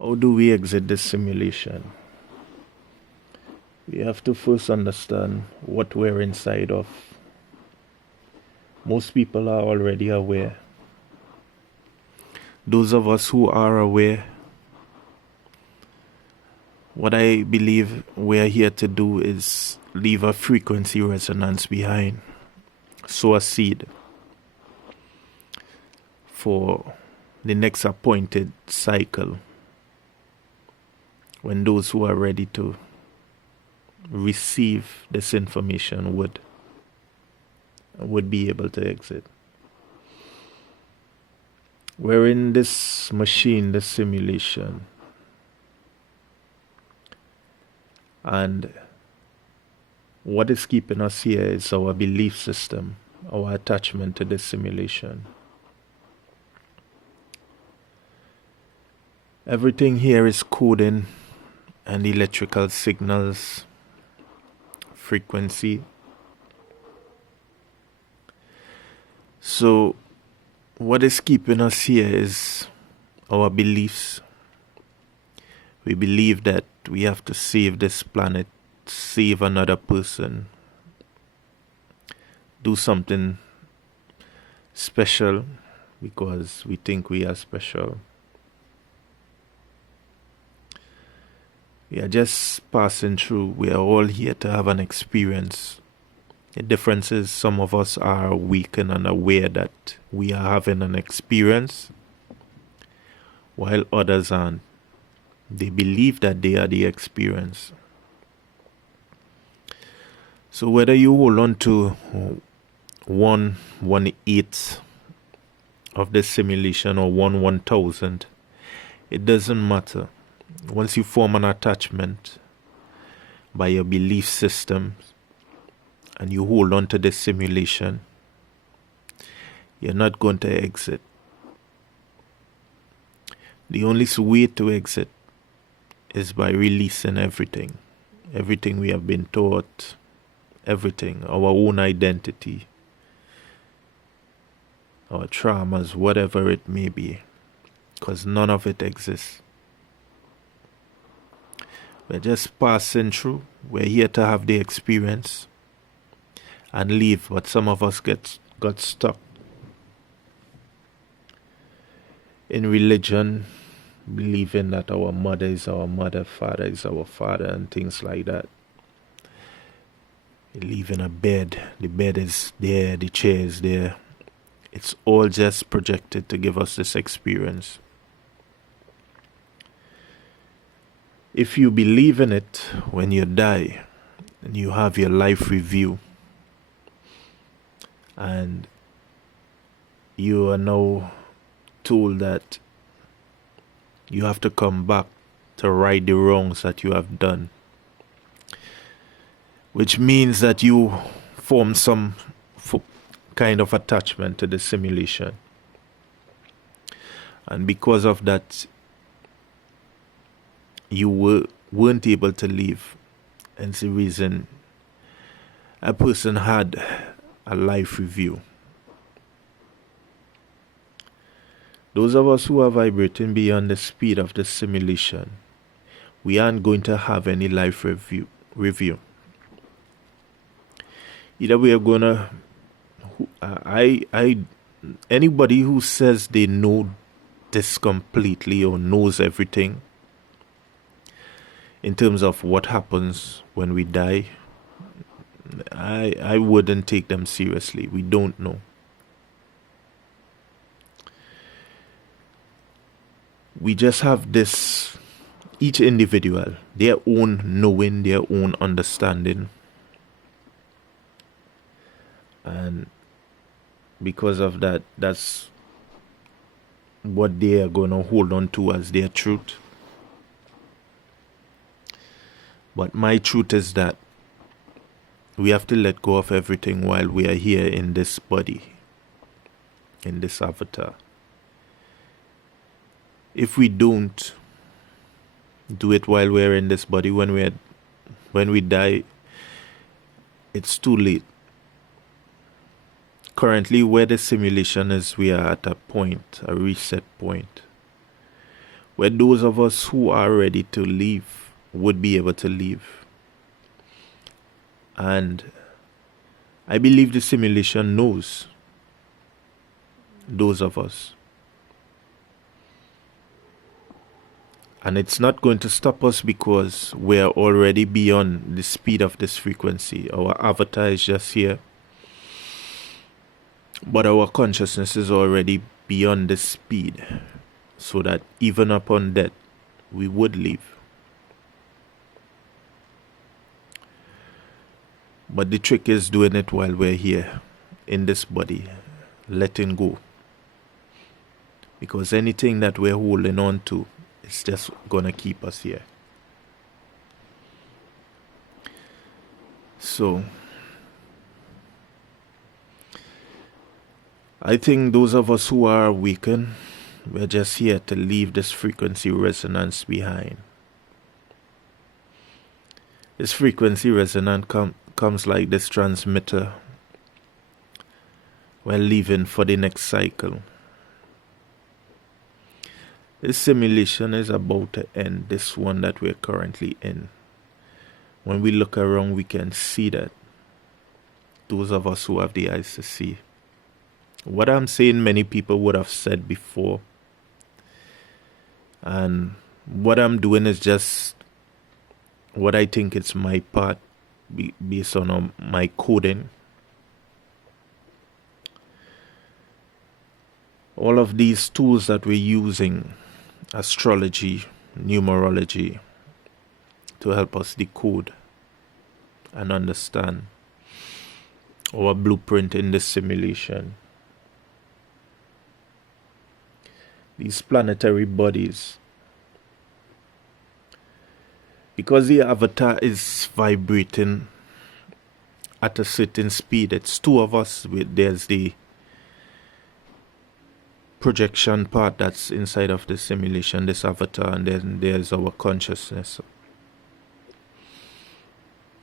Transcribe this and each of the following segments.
How do we exit this simulation? We have to first understand what we're inside of. Most people are already aware. Those of us who are aware, what I believe we're here to do is leave a frequency resonance behind, sow a seed for the next appointed cycle, when those who are ready to receive this information would be able to exit. We're in this machine, this simulation, and what is keeping us here is our belief system, our attachment to this simulation. Everything here is coding and electrical signals, frequency. So what is keeping us here is our beliefs. We believe that we have to save this planet, save another person, do something special because we think we are special. We are just passing through. We are all here to have an experience. The difference is some of us are awake and unaware that we are having an experience, while others aren't. They believe that they are the experience. So whether you hold on to 1/1/8 of this simulation or 1/1000, it doesn't matter. Once you form an attachment by your belief system and you hold on to this simulation, you're not going to exit. The only way to exit is by releasing everything. Everything we have been taught, everything, our own identity, our traumas, whatever it may be, because none of it exists. We're just passing through. We're here to have the experience and leave, but some of us got stuck in religion, believing that our mother is our mother, father is our father, and things like that. We live in a bed, the bed is there, the chair is there. It's all just projected to give us this experience. If you believe in it, when you die and you have your life review and you are now told that you have to come back to right the wrongs that you have done, which means that you form some kind of attachment to the simulation. And because of that, you weren't able to leave. And it's the reason a person had a life review. Those of us who are vibrating beyond the speed of the simulation, we aren't going to have any life review. Either we are gonna, anybody who says they know this completely or knows everything in terms of what happens when we die, I wouldn't take them seriously. We don't know. We just have this, each individual, their own knowing, their own understanding. And because of that, that's what they are going to hold on to as their truth. But my truth is that we have to let go of everything while we are here in this body, in this avatar. If we don't do it while we're in this body, when we die, it's too late. Currently, where the simulation is, we are at a point, a reset point, where those of us who are ready to leave would be able to leave. And I believe the simulation knows those of us. And it's not going to stop us because we're already beyond the speed of this frequency. Our avatar is just here. But our consciousness is already beyond this speed. So that even upon death, we would leave. But the trick is doing it while we're here, in this body, letting go. Because anything that we're holding on to, it's just gonna keep us here. So I think those of us who are awakened, we're just here to leave this frequency resonance behind. This frequency resonance comes like this transmitter. We're leaving for the next cycle. This simulation is about to end, this one that we're currently in. When we look around, we can see that. Those of us who have the eyes to see. What I'm saying, many people would have said before. And what I'm doing is just what I think it's my part, based on my coding. All of these tools that we're using, astrology, numerology, to help us decode and understand our blueprint in this simulation. These planetary bodies, because the avatar is vibrating at a certain speed, it's two of us. There's the projection part that's inside of the simulation, this avatar, and then there's our consciousness.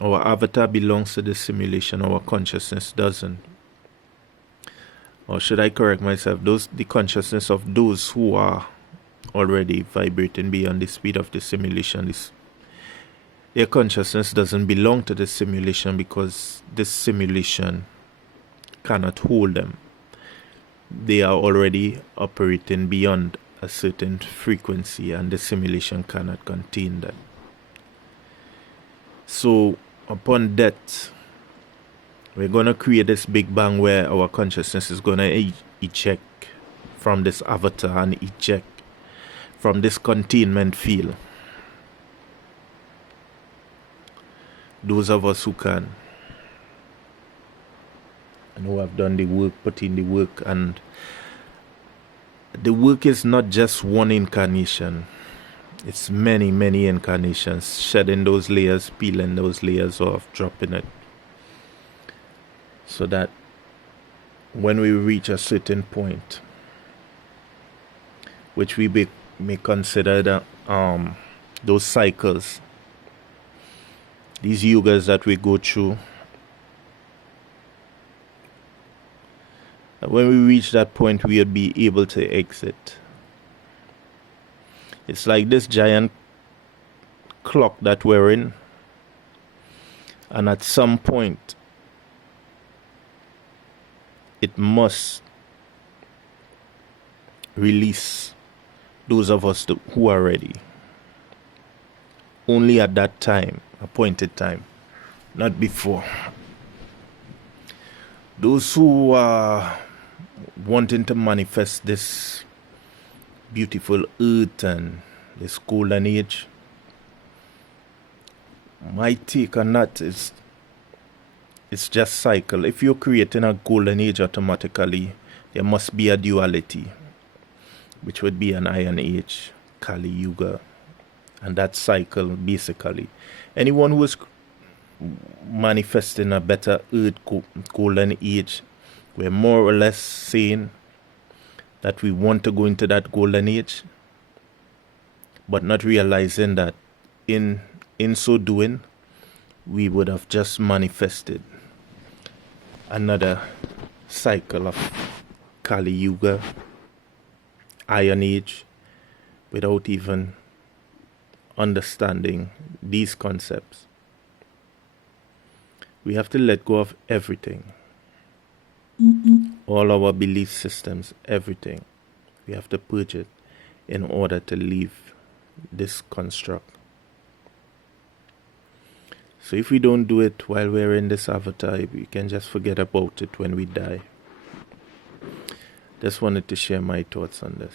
Our avatar belongs to the simulation, our consciousness doesn't. Or should I correct myself? The consciousness of those who are already vibrating beyond the speed of the simulation, their consciousness doesn't belong to the simulation because this simulation cannot hold them. They are already operating beyond a certain frequency and the simulation cannot contain that. So upon death, we're going to create this big bang where our consciousness is going to eject from this avatar and eject from this containment field. Those of us who can, and who have done the work, put in the work, and the work is not just one incarnation. It's many, many incarnations, shedding those layers, peeling those layers off, dropping it. So that when we reach a certain point, which we may consider those cycles, these yugas that we go through, when we reach that point, we'll be able to exit. It's like this giant clock that we're in, and at some point, it must release those of us who are ready. Only at that time, appointed time, not before. Those who are wanting to manifest this beautiful earth and this golden age, my take on that is it's just cycle. If you're creating a golden age, automatically there must be a duality, which would be an iron age, Kali Yuga, and that cycle basically. Anyone who is manifesting a better earth golden age, we're more or less saying that we want to go into that golden age, but not realizing that in so doing, we would have just manifested another cycle of Kali Yuga, Iron Age, without even understanding these concepts. We have to let go of everything, all our belief systems, everything. We have to purge it in order to leave this construct. So if we don't do it while we're in this avatar, we can just forget about it when we die. Just wanted to share my thoughts on this.